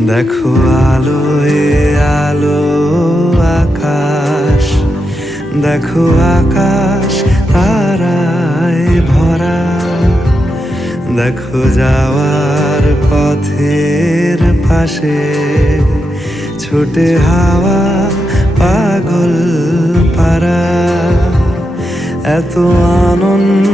দেখো আলোয়, আলো আকাশ। দেখো আকাশ, তারায় ভরা। দেখো যাওয়ার পথের পাশে ছোটে হাওয়া, পাগল পারা এত আনন্দ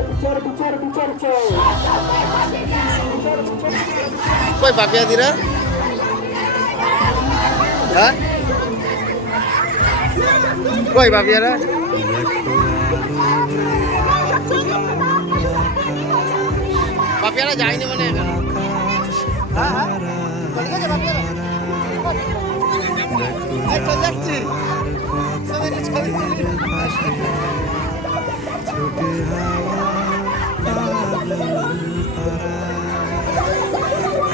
বিচার বিচার বিচার চাই কই বাপিয়া দিরা হ্যাঁ? কই বাপিয়ারা বাপিয়ারা যায়নি মানে এখানে। ছোটে হাওয়া পারা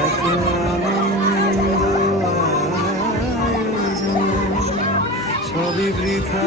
এত আনন্দ সবই বৃথা